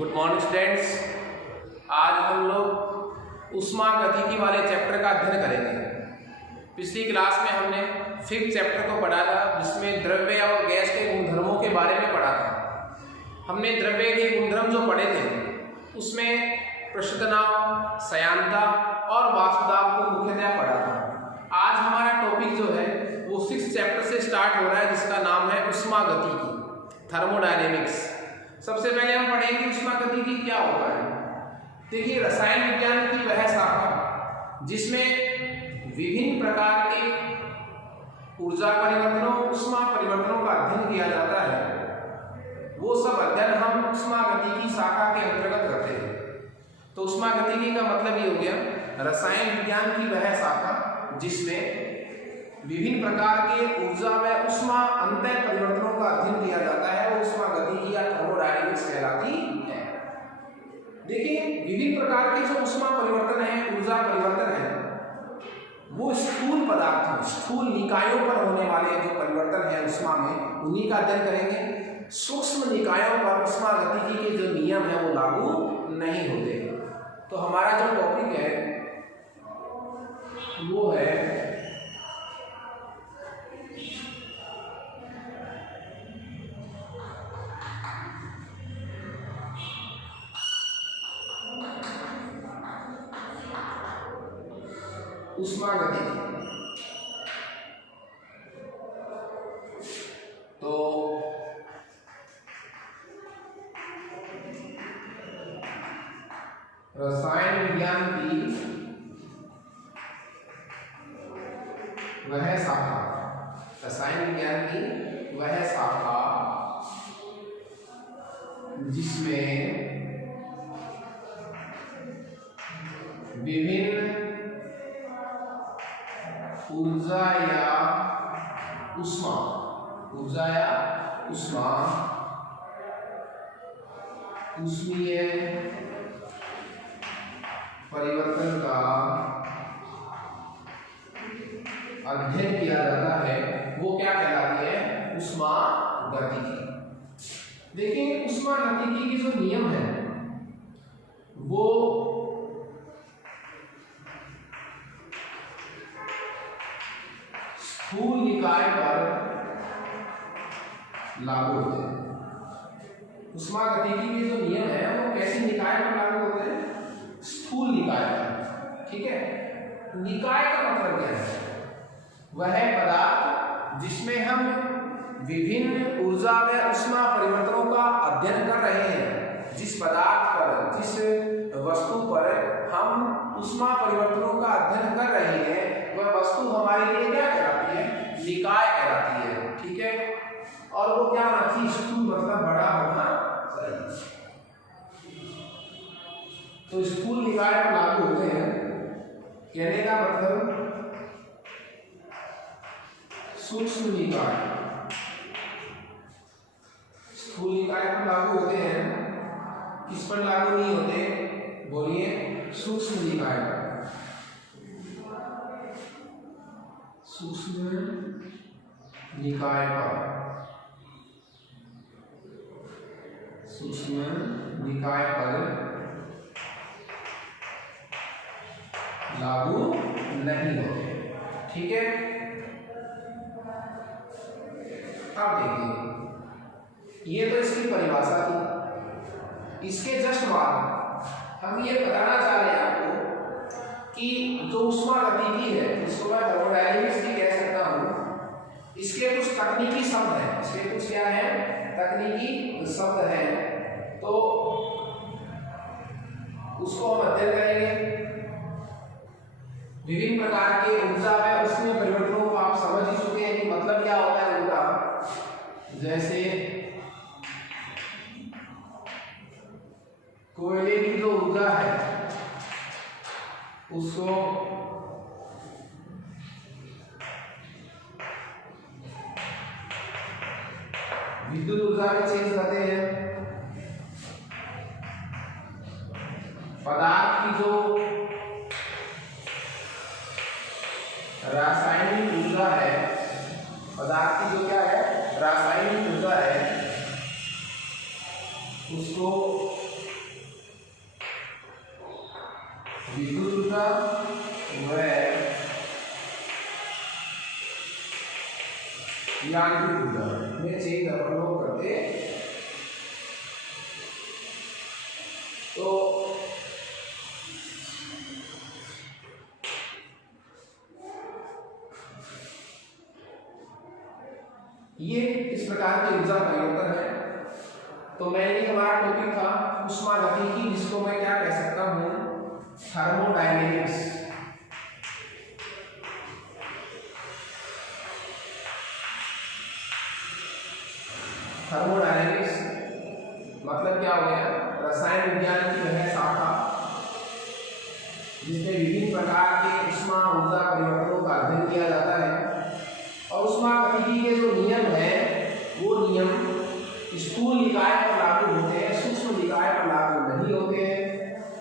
Good morning students. आज हम लोग ऊष्मागतिकी वाले चैप्टर का अध्ययन करेंगे। पिछली क्लास में हमने 5th चैप्टर को पढ़ा था, जिसमें द्रव्य और गैस के गुणधर्मों के बारे में पढ़ा था। हमने द्रव्य के गुणधर्म जो पढ़े थे उसमें प्रशीतनाव, श्यानता और वाष्पदाब को मुख्यतः पढ़ा था। आज हमारा टॉपिक जो है वो 6th चैप्टर से स्टार्ट हो रहा है, जिसका नाम है ऊष्मागतिकी, थर्मोडायनेमिक्स। सबसे पहले हम पढ़ेंगे ऊष्मागतिकी क्या होता है। देखिए, रसायन विज्ञान की वह शाखा जिसमें विभिन्न प्रकार के ऊर्जा परिवर्तनों, ऊष्मा परिवर्तनों का अध्ययन किया जाता है, वो सब अध्ययन हम ऊष्मागतिकी शाखा के अंतर्गत करते हैं। तो ऊष्मागतिकी का मतलब ये हो गया रसायन विज्ञान की वह शाखा जिसमें विभिन्न प्रकार के ऊर्जा व ऊष्मा अंतर परिवर्तनों का अध्ययन किया जाता है, वो ऊष्मागतिकी या थर्मोडायनेमिक्स कहलाती है। देखिए, विभिन्न प्रकार के जो ऊष्मा परिवर्तन है, ऊर्जा परिवर्तन है, वो स्थूल पदार्थों, स्थूल निकायों पर होने वाले जो परिवर्तन है ऊष्मा में, उन्हीं का अध्ययन करेंगे। सूक्ष्म निकायों पर ऊष्मागतिकी के जो नियम है वो लागू नहीं होते। तो हमारा जो टॉपिक है वो है ऊष्मागतिकी। तो रसायन विज्ञान की वह शाखा, रसायन विज्ञान की वह शाखा जिसमें विभिन्न ऊर्जा या ऊष्मा ऊष्मीय परिवर्तन का अध्ययन किया जाता है, वो क्या कहलाती है? ऊष्मागतिकी। देखिए, ऊष्मागतिकी के जो नियम है वो स्थूल निकाय पर लागू होते हैं। ऊष्मागतिकी के जो नियम है वो कैसी निकाय पर लागू होते हैं? स्थूल निकाय पर। ठीक है, निकाय का मतलब क्या है? वह पदार्थ जिसमें हम विभिन्न ऊर्जा व ऊष्मा परिवर्तनों का अध्ययन कर रहे हैं, जिस पदार्थ पर, जिस वस्तु पर हम ऊष्मा परिवर्तनों का अध्ययन कर रहे हैं, वह वस्तु हमारे लिए क्या कहलाती है? निकाय कहलाती है। ठीक है, और वो क्या होना चाहिए? स्थूल मतलब बड़ा होना चाहिए। तो स्थूल निकाय पर लागू होते हैं, कहने का मतलब सूक्ष्म निकाय स्थूल निकाय पर लागू होते हैं। किस पर लागू नहीं होते? बोलिए, सूक्ष्म निकाय पर। सूक्ष्म निकाय पर, सूक्ष्म निकाय पर लागू नहीं होते। ठीक है, अब देखिए, ये तो इसकी परिभाषा थी। इसके जस्ट बाद हम ये बताना चाह रहे हैं आपको कि जो ऊष्मागतिकी है, जिसको मैं थर्मोडायनेमिक्स भी कह सकता हूँ, इसके कुछ तकनीकी शब्द हैं। इसके कुछ क्या है? तकनीकी शब्द हैं। तो उसको हम अध्ययन करेंगे। विभिन्न प्रकार के ऊर्जा व ऊष्मीय परिवर्तनों को आप समझ ही चुके हैं कि मतलब क्या होता है ऊर्जा। जैसे कोयले की जो ऊर्जा है उसको विद्युत ऊर्जा में चेंज करते हैं। पदार्थ की जो रासायनिक ऊर्जा है, पदार्थ की जो क्या है? रासायनिक ऊर्जा है, उसको विद्युत ऊर्जा व यांत्रिक ऊर्जा में चेंज अपन लोग करते। तो ये इस प्रकार के ऊर्जा परिवर्तन है। तो मैंने हमारा टॉपिक था ऊष्मागतिकी, जिसको मैं क्या कह सकता हूँ, थर्मोडायनेमिक्स। थर्मोडायनेमिक्स मतलब क्या हो गया, रसायन विज्ञान की वह शाखा जिसमें विभिन्न प्रकार के ऊष्मा ऊर्जा परिवर्तनों का अध्ययन किया जाता है। और ऊष्मागतिकी के जो नियम है वो नियम स्थूल निकाय पर लागू होते हैं, सूक्ष्म निकाय पर लागू नहीं होते हैं।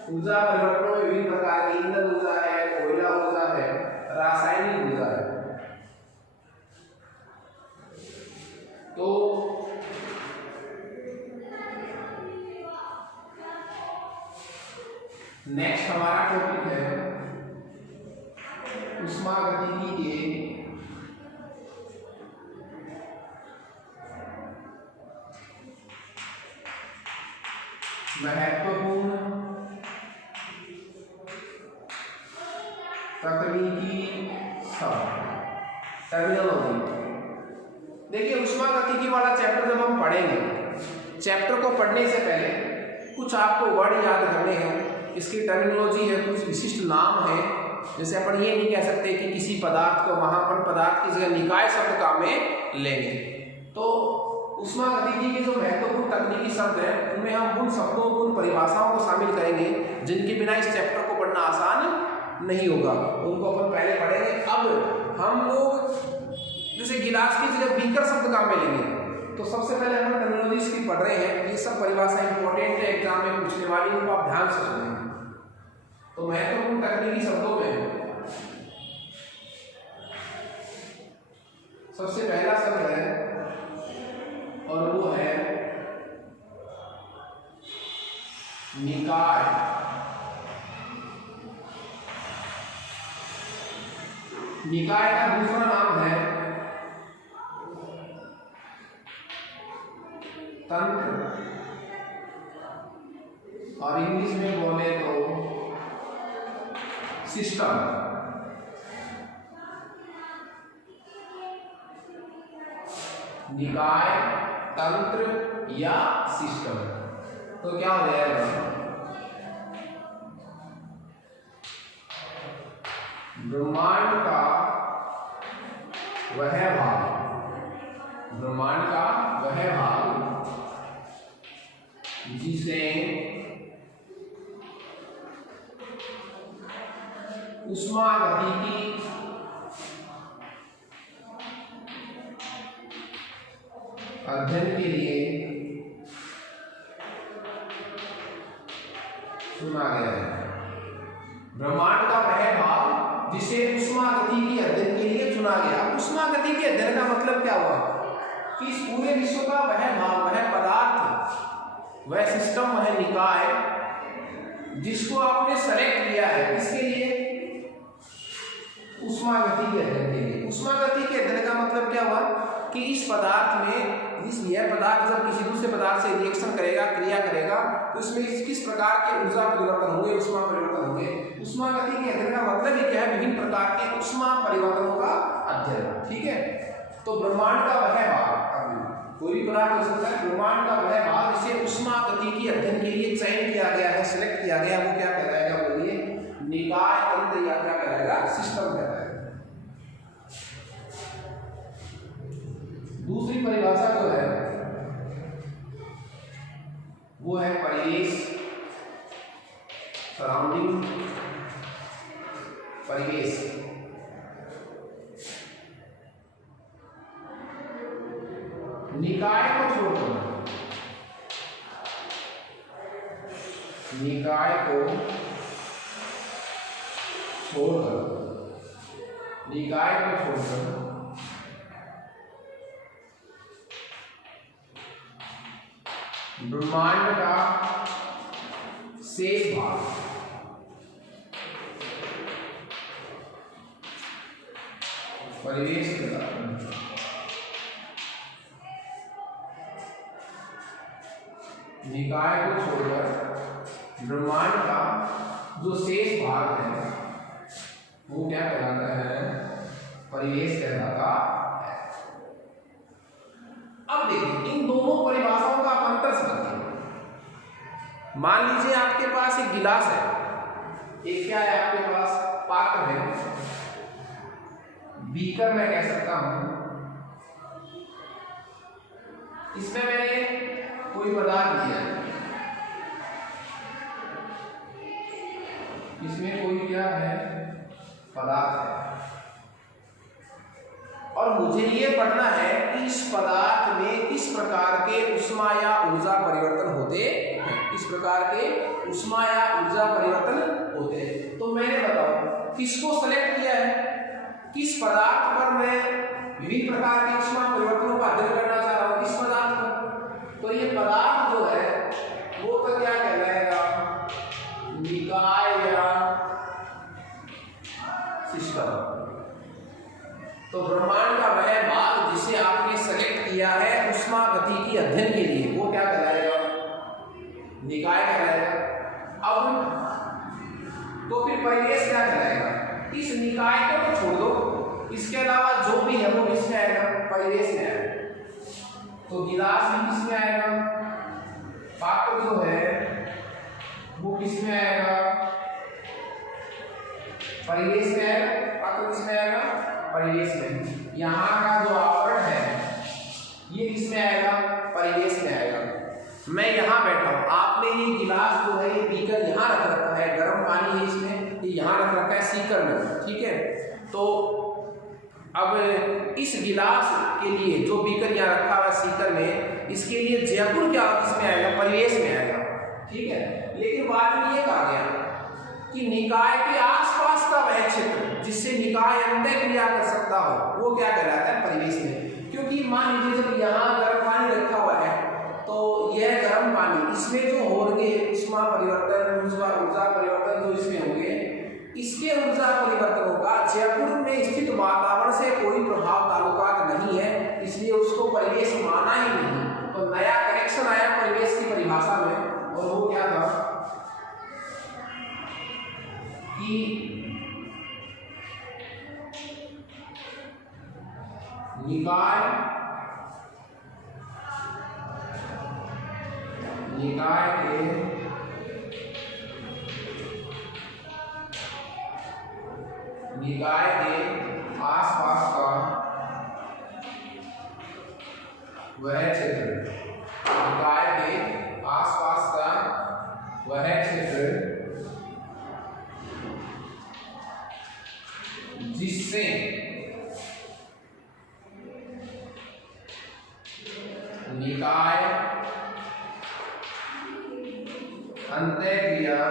ऊर्जा परिवर्तनों में विभिन्न प्रकार की ईंधन ऊर्जा है, कोयला ऊर्जा है, रासायनिक ऊर्जा है। तो नेक्स्ट हमारा टॉपिक है ऊष्मागतिकी के महत्वपूर्ण तकनीकी शब्द, टर्मिनोलॉजी। देखिए ऊष्मागतिकी वाला चैप्टर जब हम पढ़ेंगे, चैप्टर को पढ़ने से पहले कुछ आपको वर्ड याद करने हैं। इसकी टर्मिनोलॉजी है, कुछ विशिष्ट नाम है। जैसे अपन ये नहीं कह सकते कि किसी पदार्थ को वहां पर पदार्थ की जगह निकाय शब्द काम में लेंगे। तो ऊष्मागतिकी के जो महत्वपूर्ण तकनीकी शब्द हैं उनमें हम उन शब्दों को, उन परिभाषाओं को शामिल करेंगे जिनके बिना इस चैप्टर को पढ़ना आसान नहीं होगा। उनको अपन पहले पढ़ेंगे। अब हम लोग जैसे गिलास की जगह बीकर शब्द काम में लेंगे, तो सबसे पहले हम टर्मिनोलॉजी इसकी पढ़ रहे हैं। ये सब परिभाषा इंपॉर्टेंट है, एग्जाम में पूछने वाली, उनको आप ध्यान से सुनेंगे। तो महत्वपूर्ण तकनीकी शब्दों में सबसे पहला शब्द है और वो है निकाय। निकाय का दूसरा नाम है तंत्र, और इंग्लिश में बोले तो सिस्टम। निकाय, तंत्र या सिस्टम। तो क्या हो जाएगा, ब्रह्मांड का वह भाग, ब्रह्मांड का वह भाग जिसे ऊष्मागतिकी अध्ययन के लिए चुना गया है। ब्रह्मांड का वह भाग जिसे ऊष्मागतिकी अध्ययन के लिए चुना गया। ऊष्मागतिकी अध्ययन का मतलब क्या हुआ कि इस पूरे विश्व का वह भाग, वह पदार्थ, वह सिस्टम, वह निकाय जिसको आपने सेलेक्ट किया है, इसके लिए ऊष्मागतिकी अध्ययन के लिए। ऊष्मागतिकी अध्ययन का मतलब क्या हुआ कि इस पदार्थ में, यह पदार्थ जब किसी दूसरे पदार्थ से रिएक्शन करेगा, क्रिया करेगा, तो इसमें किस प्रकार के ऊर्जा परिवर्तन होंगे, ऊष्मा परिवर्तन होंगे। ऊष्मागतिकी अध्ययन का मतलब ही क्या है, विभिन्न प्रकार के ऊष्मा परिवर्तनों का अध्ययन। ठीक है। तो ब्रह्मांड का वह भाग, कोई भी पदार्थ हो सकता है, ब्रह्मांड का वह भाग जिसे ऊष्मागतिकी अध्ययन के लिए चयन किया गया है, सिलेक्ट किया गया, वो क्या कहलाएगा, बोलिए, निकाय, तंत्र या क्या कहलाएगा, सिस्टम कहलाएगा। दूसरी परिभाषा जो है वो है परिवेश, सराउंडिंग, परिवेश। निकाय को छोड़कर, निकाय को छोड़कर, निकाय को छोड़कर ब्रह्मांड का शेष भाग, परिवेश कहलाता है। निकाय को छोड़कर ब्रह्मांड का जो शेष भाग है वो क्या कहलाता है? परिवेश कहलाता है। अब देखिए इन दोनों परिभाषाओं का आप अंतर समझिए। मान लीजिए आपके पास एक गिलास है, एक क्या है आपके पास? पात्र है, बीकर मैं कह सकता हूं। इसमें मैंने कोई पदार्थ दिया है, इसमें कोई क्या है? पदार्थ है, और मुझे ये पढ़ना है कि इस पदार्थ में किस प्रकार के ऊष्मा या ऊर्जा परिवर्तन होते हैं, किस प्रकार के ऊष्मा या ऊर्जा परिवर्तन होते हैं। तो मैंने बताओ किसको सेलेक्ट किया है? किस पदार्थ पर मैं विभिन्न प्रकार के ऊष्मा परिवर्तनों का अध्ययन करना चाह रहा हूं? किस पदार्थ पर? तो ये पदार्थ जो है वो तो क्या कहलाएगा? निकाय या सिस्टम। तो ब्रह्मांड का वह भाग जिसे आपने सेलेक्ट किया है ऊष्मा गति की अध्ययन के लिए, वो क्या कहलाएगा? निकाय कहलाएगा। अब तो फिर परिवेश क्या कहलाएगा? इस निकाय को तो छोड़ दो, इसके अलावा जो भी है वो किसमें आएगा? परिवेश में आएगा। तो गिलास भी किसमें आएगा? पात्र जो है वो किसमें आएगा? परिवेश में आएगा। पात्र किसमें आएगा? परिवेश में। यहाँ का जो आवरण है ये किसमें आएगा? परिवेश में आएगा। मैं यहाँ बैठा हूँ, आपने ये गिलास जो है ये बीकर यहाँ रख रखा है, गर्म पानी है इसमें, ये यहाँ रख रखा है सीकर में, ठीक है। तो अब इस गिलास के लिए जो बीकर यहाँ रखा हुआ सीकर में, इसके लिए जयपुर क्या किसमें आएगा? परिवेश में आएगा, ठीक है। लेकिन बाद में ये कहा गया कि निकाय के आसपास का वह क्षेत्र जिससे निकाय अंतः क्रिया कर सकता हो वो क्या कहलाता है? परिवेश में। क्योंकि मान लीजिए जब यहाँ गर्म पानी रखा हुआ है तो यह गर्म पानी, इसमें जो होंगे ऊष्मा परिवर्तन, ऊर्जा परिवर्तन जो इसमें होंगे, इसके ऊर्जा परिवर्तनों का जयपुर में स्थित वातावरण से कोई प्रभाव ताल्लुकात नहीं है, इसलिए उसको परिवेश माना ही नहीं। तो नया कनेक्शन आया परिवेश की परिभाषा में, और वो क्या था कि निकाय के आसपास का वह क्षेत्र, निकाय के आसपास का वह क्षेत्र जिससे निकाय अंतःक्रिया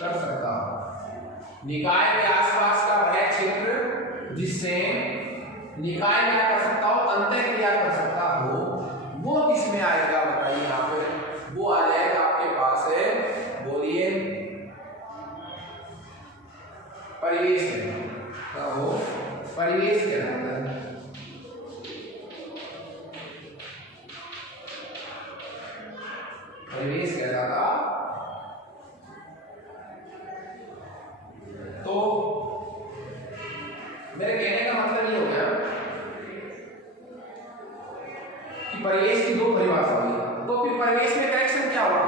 कर सकता हो। निकाय के आसपास का वह क्षेत्र जिससे निकाय क्या कर सकता हो? अंतःक्रिया कर सकता हो, वो किसमें आएगा? बताइए यहाँ पे। वो आ जाएगा आपके पास है, बोलिए, परिवेश में। वो परिवेश कहलाता है। परिवेश कहलाता। तो मेरे कहने का मतलब ये हो गया कि परिवेश की दो परिभाषा हुई। तो फिर परिवेश में करेक्शन क्या हुआ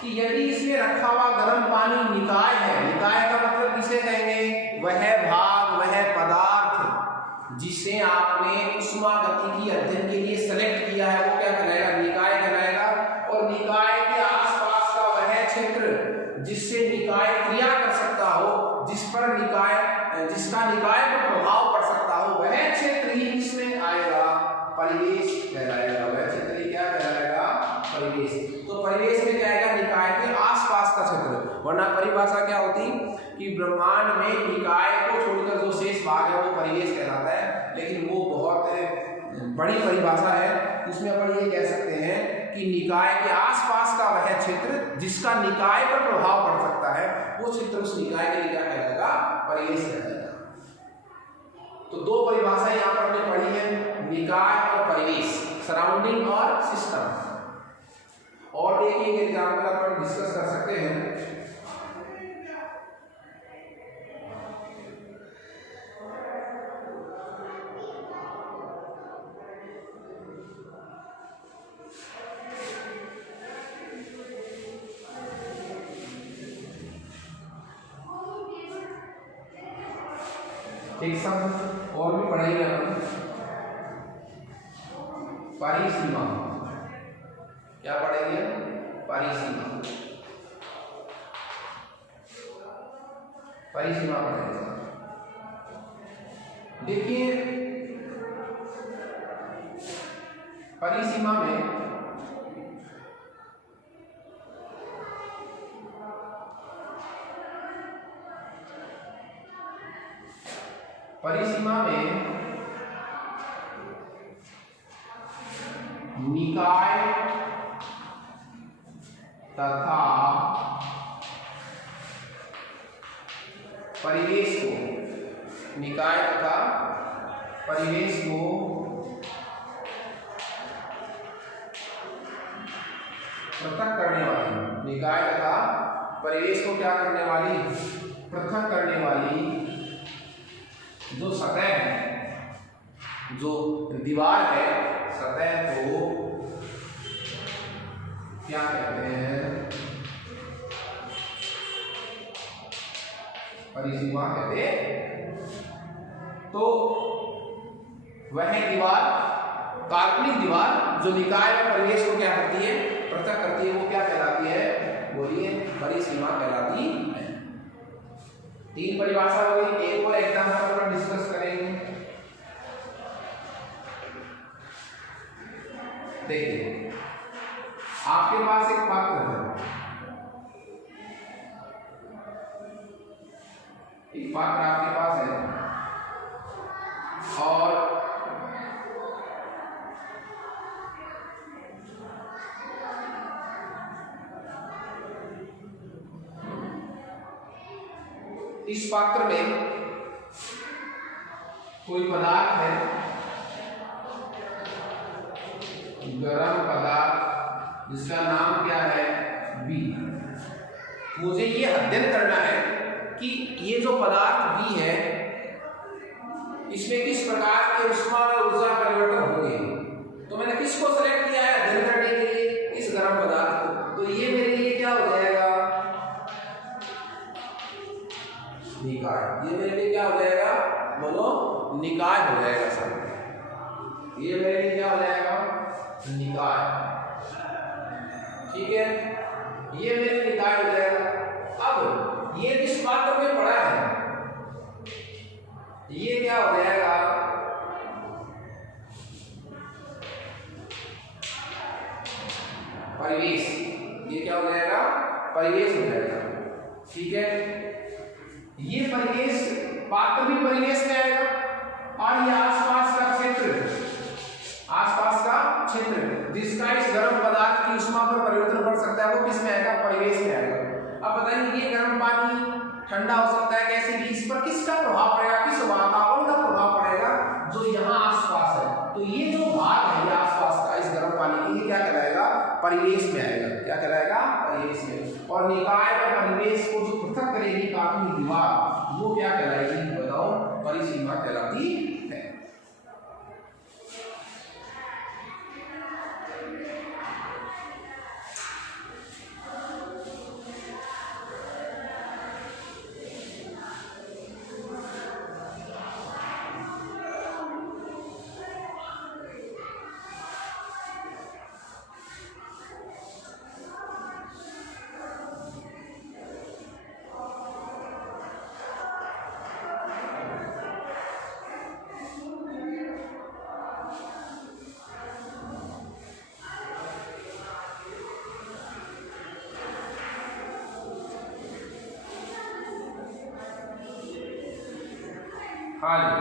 कि यदि इसमें रखा हुआ गर्म पानी निकाय है, निकाय का मतलब किसे कहेंगे? वह भाग, वह पदार्थ जिसे आपने ऊष्मा गति की अध्ययन के लिए सेलेक्ट किया है वो क्या कहलाएगा? निकाय कहलाएगा। और निकाय के आसपास का वह क्षेत्र जिससे निकाय क्रिया कर सकता हो, जिस पर निकाय, जिसका निकाय पर प्रभाव पड़ सकता हो, वह क्षेत्र ही इसमें आएगा? परिवेश कहलाएगा। वह क्षेत्र ही क्या कहलाएगा? परिवेश। तो परिवेश में क्या आएगा? निकाय के आसपास का क्षेत्र। वरना परिभाषा क्या होती कि ब्रह्मांड में निकाय को छोड़कर जो शेष भाग है वो परिवेश कहलाता है। लेकिन वो बहुत बड़ी परिभाषा है, उसमें अपन ये कह सकते हैं कि निकाय के आसपास का वह क्षेत्र जिसका निकाय पर प्रभाव पड़ सकता है वो क्षेत्र उस निकाय के लिए क्या कहलाएगा? परिवेश कहलाएगा। तो दो परिभाषा यहाँ पर हमने पढ़ी है, निकाय और परिवेश, सराउंडिंग और सिस्टम। और देखिए एक एग्जाम्पल अपन डिस्कस कर सकते हैं। एक शब्द और भी पढ़ेंगे अपन, परिसीमा। क्या पढ़ेंगे? परिसीमा। परिसीमा पढ़ेंगे। देखिए परिसीमा में निकाय तथा परिवेश को, निकाय तथा परिवेश को पृथक करने वाली, निकाय तथा परिवेश को क्या करने वाली? पृथक करने वाली जो सतह है, जो दीवार है, सतह को क्या कहते हैं? परिसीमा कहते हैं। तो वह दीवार, काल्पनिक दीवार जो निकाय और परिवेश को क्या करती है? पृथक करती है, वो क्या कहलाती है? बोलिए, परिसीमा कहलाती है। तीन परिभाषा हो गई। एक और एग्जाम्पल पर डिस्कस करेंगे। देखिए आपके पास एक पात्र है, एक पात्र आपके पास है और इस पात्र में कोई पदार्थ है, गरम पदार्थ, जिसका नाम क्या है? बी। मुझे ये अध्ययन करना है कि ये जो पदार्थ बी है, इसमें किस प्रकार के ऊष्मा और ऊर्जा परिवर्तन होंगे। तो मैंने किसको सेलेक्ट किया है अध्ययन करने के लिए? इस गरम पदार्थ को। तो ये मेरे लिए क्या हो जाएगा? निकाय। ये मेरे लिए क्या हो जाएगा? बोलो, निकाय हो जाएगा सर। ये मेरे लिए क्या हो जाएगा? निकाय। ठीक है, ये मेरे निकाय हो जाएगा। अब ये जिस पात्र में पड़ा है, ये क्या हो जाएगा? परिवेश। ये क्या हो जाएगा? परिवेश हो जाएगा। ठीक है, ये परिवेश, पात्र भी परिवेश में आएगा और ये आसपास का क्षेत्र, आसपास का क्षेत्र जिसका इस गर्म पदार्थ की ऊष्मा पर परिवर्तन पड़ सकता है, वो किस में आएगा? परिवेश में आएगा। अब बताइए, ये गर्म पानी ठंडा हो सकता है कैसे भी, इस पर किसका प्रभाव पड़ेगा? किस वातावरण का प्रभाव पड़ेगा? जो यहाँ आसपास है। तो ये जो भाग है ये आसपास का इस गर्म पानी की, ये क्या कहलाएगा? परिवेश में आएगा। क्या कहलाएगा? परिवेश में। और निकाय और परिवेश को जो पृथक करेगी काल्पनिक दीवार, वो क्या कहलाएगी? बताओ, परिसीमा कहलाती है। हाँ जी,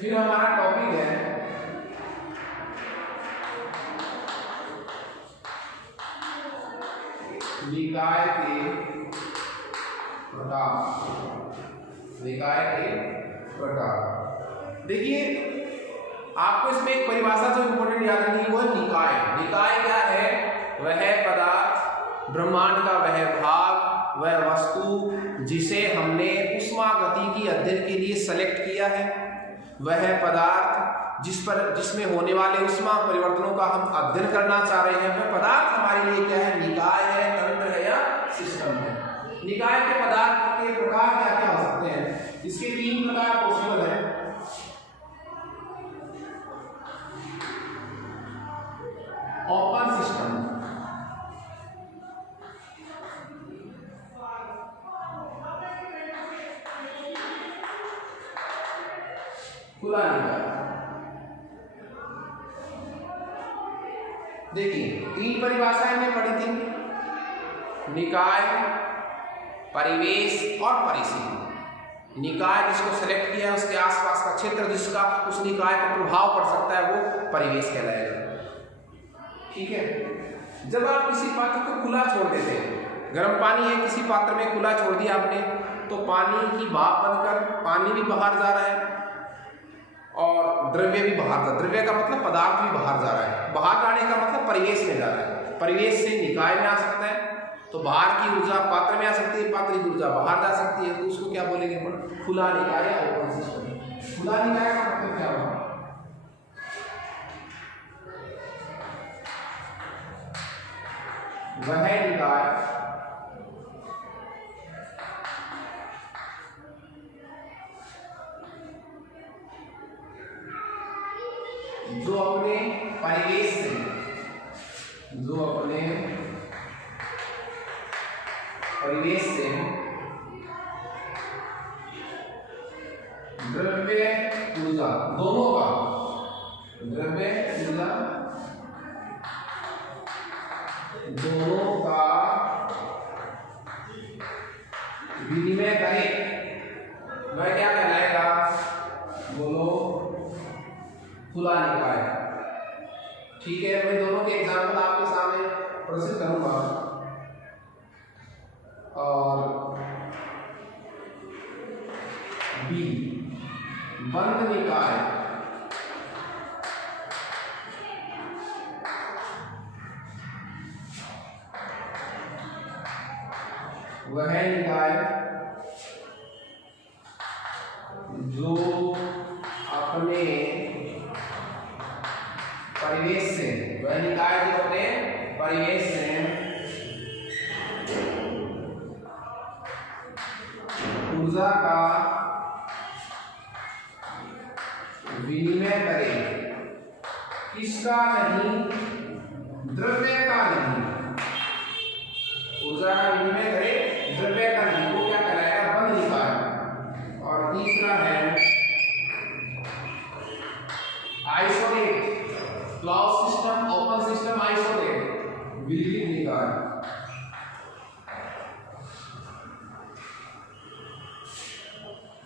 फिर हमारा टॉपिक है निकाय के प्रकार, निकाय के प्रकार। देखिए आपको इसमें एक परिभाषा जो इंपॉर्टेंट याद रखनी है वो है निकाय। निकाय क्या है? वह पदार्थ, ब्रह्मांड का वह भाग, वह वस्तु जिसे हमने ऊष्मागतिकी अध्ययन के लिए सेलेक्ट किया है, वह पदार्थ जिसमें होने वाले ऊष्मा परिवर्तनों का हम अध्ययन करना चाह रहे हैं, वह पदार्थ हमारे लिए क्या है? निकाय है, तंत्र है या सिस्टम है। निकाय के पदार्थ के प्रकार क्या क्या हो सकते हैं? इसके 3 प्रकार पॉसिबल है। ओपन सिस्टम, खुला निकाय। देखिए 3 परिभाषाएं हमने पढ़ी थी, निकाय, परिवेश और परिसीमा। निकाय जिसको सेलेक्ट किया है उसके आसपास का क्षेत्र जिसका उस निकाय पर प्रभाव पड़ सकता है वो परिवेश कहलाएगा। ठीक है। जब आप किसी पात्र को खुला छोड़ देते हैं, गर्म पानी है किसी पात्र में खुला छोड़ दिया आपने, तो पानी की भाप बनकर पानी भी बाहर जा रहा है और द्रव्य भी बाहर जा, द्रव्य का मतलब पदार्थ भी बाहर जा रहा है। बाहर जाने का मतलब परिवेश में जा रहा है, परिवेश से निकाय में आ सकता है, तो बाहर की ऊर्जा पात्र में आ सकती है, पात्र की ऊर्जा बाहर जा सकती है, तो उसको क्या बोलेंगे अपन? खुला निकाय या ओपन सिस्टम। खुला निकाय का मतलब क्या होगा? वह निकाय जो अपने परिवेश से, जो अपने परिवेश से द्रव्य ऊर्जा दोनों का, द्रव्य ऊर्जा दोनों का विनिमय करे, वह क्या कहलाएगा? बोलो, खुला निकाय। ठीक है, मैं दोनों के एग्जाम्पल आपके सामने प्रस्तुत करूंगा। और बी, बंद निकाय, वह निकाय जो अपने परिवेश से, वह निकाय जो अपने परिवेश से ऊर्जा का विनिमय करे, किसका नहीं? द्रव्य का नहीं। ऊर्जा का विनिमय करे, द्रव्य का नहीं, वो क्या कहलाएगा? बंद निकाय। और तीसरा है isolate, close system, open system, isolate, विलीन निकाय।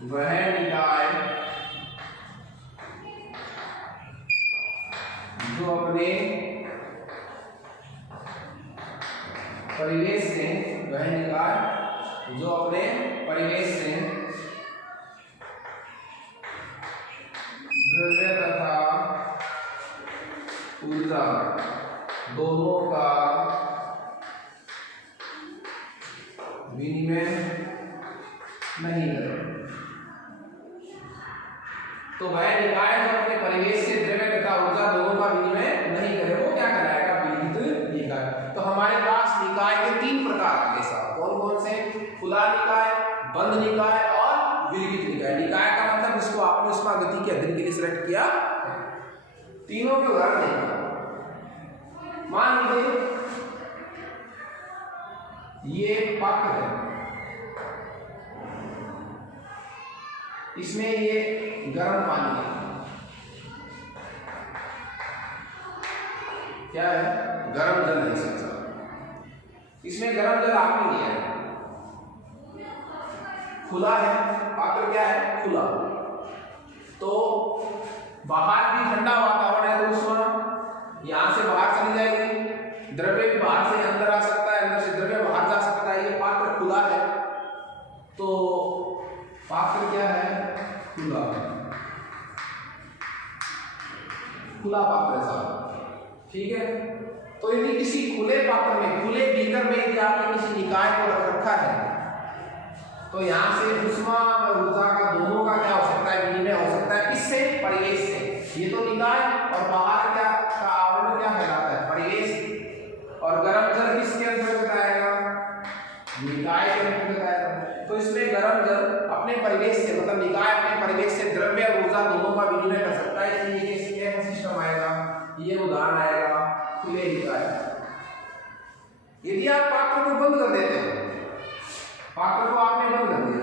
वह निकाय जो अपने परिवेश से, वह निकाय जो अपने परिवेश से द्रव्य तथा ऊर्जा दोनों का विनिमय नहीं करे। तो वह निकाय जो अपने परिवेश से द्रव्य तथा ऊर्जा दोनों का विनिमय नहीं करे, वो क्या कहलाएगा? विलिखित निकाय। तो हमारे पास निकाय के 3 प्रकार आगे साहब, कौन कौन से? खुला निकाय, बंद निकाय और विलिखित निकाय। निकाय का मतलब जिसको आपने ऊष्मागतिकी के अध्ययन के लिए सिलेक्ट किया। तीनों के उदाहरण देखें। मान लीजिए ये पात्र है, इसमें ये गर्म पानी है, क्या है? गर्म जल है इसका। इसमें गर्म जल आपने लिया है, खुला है पात्र, क्या है? खुला। तो बाहर भी ठंडा वातावरण है, तो ऊष्मा यहां से बाहर चली जाएगी, द्रव्य भी बाहर से अंदर आ सकता है, अंदर से द्रव्य बाहर तो पात्र क्या है? खुला, खुला पात्र है साहब, ठीक है। तो यदि किसी खुले पात्र में, खुले बीकर में यदि आपने किसी निकाय को रख रखा है तो यहाँ से ऊष्मा और ऊर्जा का दोनों का क्या हो सकता है? विनिमय हो सकता है। किससे? परिवेश से। ये तो निकाय और बाहर क्या का आवरण क्या कहलाता है? परिवेश। और गर्म जल किसके अंतर्गत आएगा? निकाय के अंतर्गत आएगा। तो इसमें गर्म जल अपने परिवेश से, मतलब निकाय अपने परिवेश से द्रव्य और ऊर्जा दोनों का विनिमय कर सकता है। इसलिए ये सिस्टम आएगा, ये उदाहरण आएगा खुले निकाय। यदि आप पात्र को बंद कर देते हैं, पात्र को आपने बंद कर दिया,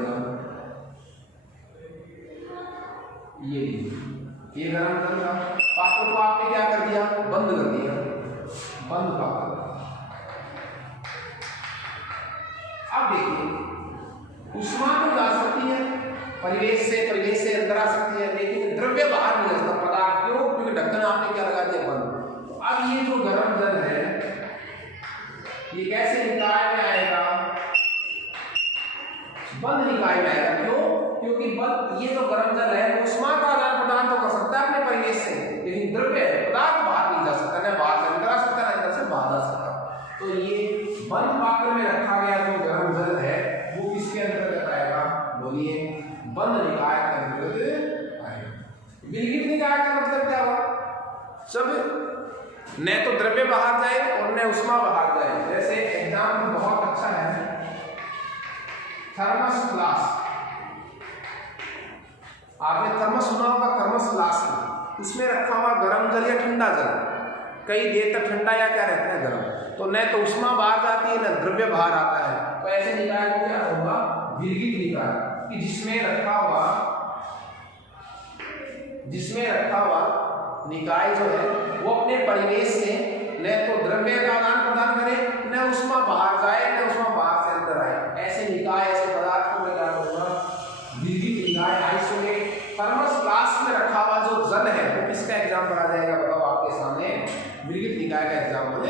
ये गर्म जल था, पात्र को आपने क्या कर दिया? बंद कर दिया, बंद पात्र। अब देखिए ऊष्मा तो जा सकती है परिवेश से अंदर आ सकती है, लेकिन द्रव्य बाहर नहीं जा सकता, पदार्थ। क्यों? क्योंकि ढक्कन आपने क्या लगा दिया? बंद। तो अब ये जो गर्म जल है ये कैसे निकाय में आएगा? बंद निकाय में आएगा। क्यों? क्योंकि बंद, ये जो गर्म जल है ऊष्मा का आदान प्रदान तो कर सकता है अपने परिवेश से, लेकिन द्रव्य पदार्थ बाहर नहीं जा सकता, ना बाहर से अंदर आ सकता, ना अंदर से बाहर आ सकता। तो ये बंद पात्र में रखा गया जो गर्म जल है वो किसके अंतर्गत आएगा? बोलिए, बंद निकाय के अंतर्गत आएगा। विरहित निकाय का मतलब क्या हुआ? जब न तो द्रव्य बाहर जाए और न ऊष्मा बाहर जाए। जैसे एग्जाम्पल बहुत अच्छा है, थर्मस फ्लास्क। आपने थर्मस सुना होगा, थर्मस फ्लास्क, उसमें रखा हुआ गर्म जल या ठंडा जल कई देर तक ठंडा या क्या रहता है? गर्म। तो न तो ऊष्मा बाहर जाती है न द्रव्य बाहर आता है। तो ऐसे निकाय को क्या होगा? विरहित निकाय, कि जिसमें रखा हुआ निकाय जो है वो अपने परिवेश से न तो द्रव्य का आदान प्रदान करे, न ऊष्मा बाहर जाए, न ऊष्मा बाहर से अंदर आए। ऐसे निकाय, ऐसे पदार्थ को क्या होगा? विरहित निकाय। आइसोलेट। थर्मस फ्लास्क में रखा हुआ जो जल है वो किसका एग्जाम्पल आ जाएगा? बताओ आपके सामने, विरहित निकाय का एग्जाम्पल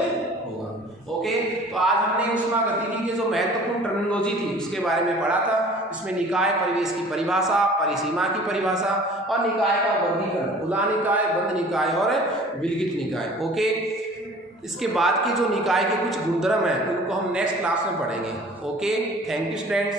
होगा। ओके, तो आज हमने ऊष्मागतिकी के जो महत्वपूर्ण टर्मिनोलॉजी थी उसके बारे में पढ़ा था। इसमें निकाय, परिवेश की परिभाषा, परिसीमा की परिभाषा और निकाय का वर्गीकरण, खुला निकाय, बंद निकाय और विरहित निकाय। ओके, इसके बाद के जो निकाय के कुछ गुणधर्म हैं उनको हम नेक्स्ट क्लास में पढ़ेंगे। Okay, thank you students.